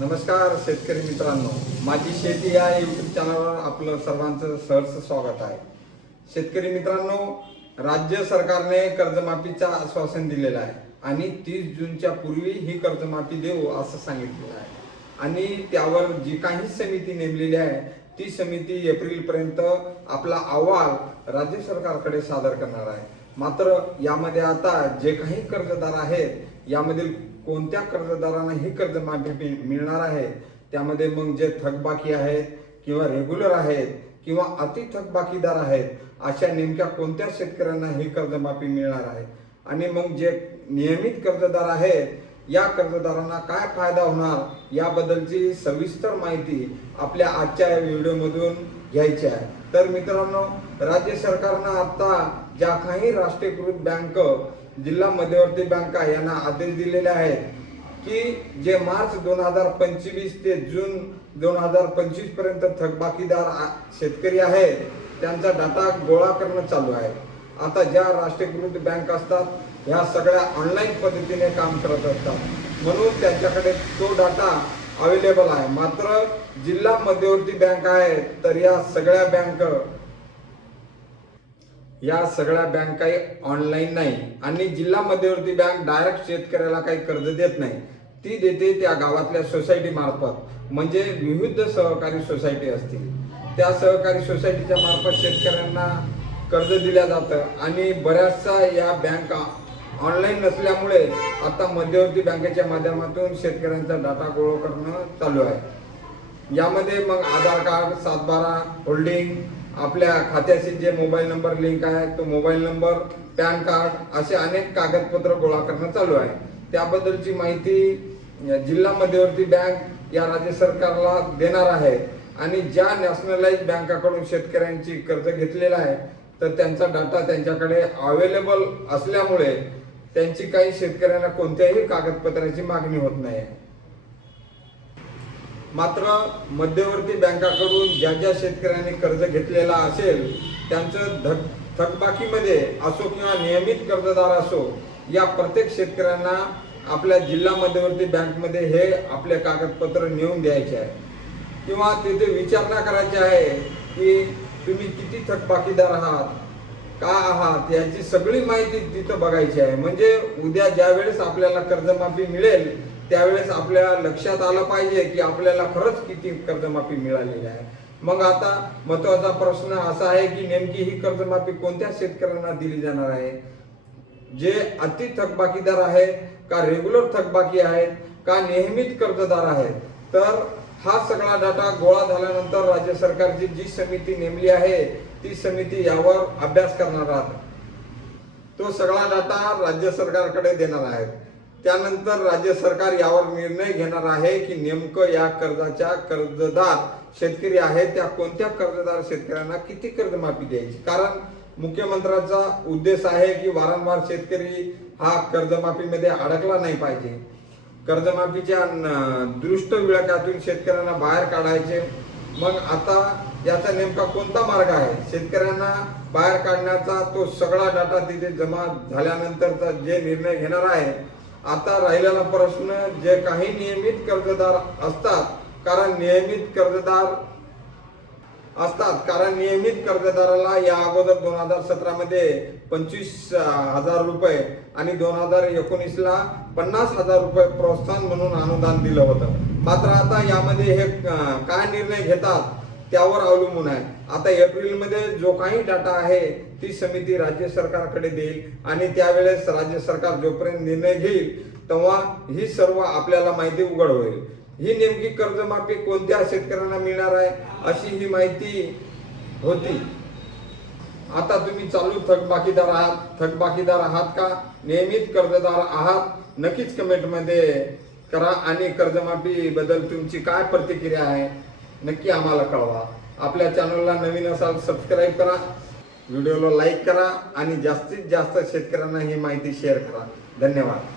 नमस्कार शेतकरी मित्रांनो, माझी शेती या यूट्यूब चॅनलवर आपलं सर्वांचं सहर्ष स्वागत आहे। शेतकरी मित्रांनो, राज्य सरकारने कर्जमाफीचा आश्वासन दिलेलं आहे आणि 30 जूनच्या पूर्वी ही कर्जमाफी देऊ असं सांगितलेलं आहे आणि त्यावर जी काही समिती नेमलेली आहे ती समिती एप्रिल पर्यंत आपला अहवाल राज्य सरकारकडे सादर करणार आहे। मात्र यामध्ये आता जे काही कर्जदार आहेत यामधील कोणत्या कर्जदारांना ही कर्जमाफी मिळणार आहे, त्यामध्ये मग जे थकबाकी आहेत किंवा रेग्युलर आहेत किंवा अति थकबाकीदार आहेत अशा नेमक्या कोणत्या शेतकऱ्यांना ही कर्जमाफी मिळणार आहे आणि मग जे नियमित कर्जदार आहेत या कर्जदारांना काय फायदा होणार याबद्दलची सविस्तर माहिती आपल्या आजच्या व्हिडिओमधून घ्यायची आहे। तर मित्रांनो, राज्य सरकारनं आता ज्या काही राष्ट्रीयकृत बँक, जिल्हा मध्यवर्ती बँका यांना आदेश दिलेले आहेत की जे मार्च 2025 ते जून 2025 पर्यंत थकबाकीदार शेतकरी आहेत त्यांचा डाटा गोळा करणं चालू आहे। आता ज्या राष्ट्रीयकृत बँक असतात ह्या सगळ्या ऑनलाईन पद्धतीने काम करत असतात म्हणून त्यांच्याकडे तो डाटा अवेलेबल आहे। मात्र जिल्हा मध्यवर्ती बँक आहेत तर या सगळ्या बँक काही ऑनलाईन नाही आणि जिल्हा मध्यवर्ती बँक डायरेक्ट शेतकऱ्याला काही कर्ज देत नाही, ती देते त्या गावातल्या सोसायटी मार्फत, म्हणजे विविध सहकारी सोसायटी असतील त्या सहकारी सोसायटीच्या मार्फत शेतकऱ्यांना कर्ज दिल्या जातं आणि बऱ्याचशा या बँका ऑनलाईन नसल्यामुळे आता मध्यवर्ती बँकेच्या माध्यमातून शेतकऱ्यांचा डाटा गोळा करणं चालू आहे। यामध्ये मग आधार कार्ड, 7/12 होल्डिंग, आपल्या खात्याशी जे मोबाईल नंबर लिंक आहे तो मोबाईल नंबर, पॅन कार्ड असे अनेक कागदपत्र गोळा करणं चालू आहे। त्याबद्दलची माहिती जिल्हा मध्यवर्ती बँक या राज्य सरकारला देणार आहे आणि ज्या नॅशनलाइज बँकाकडून शेतकऱ्यांची कर्ज घेतलेला आहे तर त्यांचा डाटा त्यांच्याकडे अवेलेबल असल्यामुळे त्यांची काही शेतकऱ्यांना कोणत्याही कागदपत्राची मागणी होत नाही। मात्र मध्यवर्ती बँकाकडून ज्या शेतकऱ्यांनी कर्ज घेतलेला असेल त्यांचं थकबाकीमध्ये असो किंवा नियमित कर्जदार असो या प्रत्येक शेतकऱ्यांना आपल्या जिल्हा मध्यवर्ती बँकमध्ये हे आपले कागदपत्र नेऊन द्यायचे आहे किंवा तिथे विचारणा करायची आहे की तुम्ही किती थकबाकीदार आहात, का आहात याची सगळी माहिती तिथं बघायची आहे। म्हणजे उद्या ज्या वेळेस आपल्याला कर्जमाफी मिळेल त्यावेळेस आपल्या लक्षात आलं पाहिजे की आपल्याला खरंच किती कर्जमाफी मिळालेली आहे। मग आता महत्त्वाचा प्रश्न असा आहे की नेमकी ही कर्जमाफी कोणत्या शेतकऱ्यांना दिली जाणार आहे, जे अति थकबाकीदार आहेत का रेग्युलर थकबाकी आहेत का नियमित कर्जदार आहेत। तर हा सगळा डाटा गोळा झाल्यानंतर राज्य सरकारची जी समिती नेमली आहे ती समिती यावर अभ्यास करणार आहे, तो सगळा डाटा राज्य सरकारकडे देणार आहे। त्यानंतर राज्य सरकार यावर निर्णय घेणार आहे की नेमकं या कर्जाच्या कर्जदार शेतकरी आहेत त्या कोणत्या कर्जदार शेतकऱ्यांना किती कर्जमाफी द्यायची। कारण मुख्यमंत्र्यांचा उद्देश आहे की वारंवार शेतकरी हा कर्जमाफीमध्ये अडकला नाही पाहिजे, कर्जमाफीच्या दृष्ट विळख्यातून शेतकऱ्यांना बाहेर काढायचे। मग आता याचा नेमका कोणता मार्ग आहे शेतकऱ्यांना बाहेर काढण्याचा, तो सगळा डाटा तिथे जमा झाल्यानंतरचा जे निर्णय घेणार आहे। आता राहिलेला प्रश्न जे काही नियमित कर्जदार असतात, कारण नियमित कर्जदाराला या अगोदर 2017 मध्ये 25,000 रुपये आणि 2019 ला 50,000 रुपये प्रोत्साहन म्हणून अनुदान दिलं होतं। मात्र आता यामध्ये हे काय निर्णय घेतात त्यावर अवलंबून आहे। आता एप्रिल मध्ये जो काही डाटा आहे ती समिती राज्य सरकारकडे देईल आणि त्यावेळेस राज्य सरकार जोपर्यंत निर्णय घेईल तेव्हा ही सर्व आपल्याला माहिती उघड होईल। ही नेमकी कर्जमाफी कोणत्या शेतकऱ्यांना मिळणार आहे अशी ही माहिती होती। आता तुम्ही चालू थकबाकीदार आहात का नियमित कर्जदार आहात, नक्कीच कमेंटमध्ये करा आणि कर्जमाफी बद्दल तुमची काय प्रतिक्रिया आहे नक्की आम्हाला कळवा। आपल्या चॅनलला नवीन असाल सबस्क्राईब करा, व्हिडिओला लाईक करा आणि जास्तीत जास्त शेतकऱ्यांना ही माहिती शेअर करा। धन्यवाद।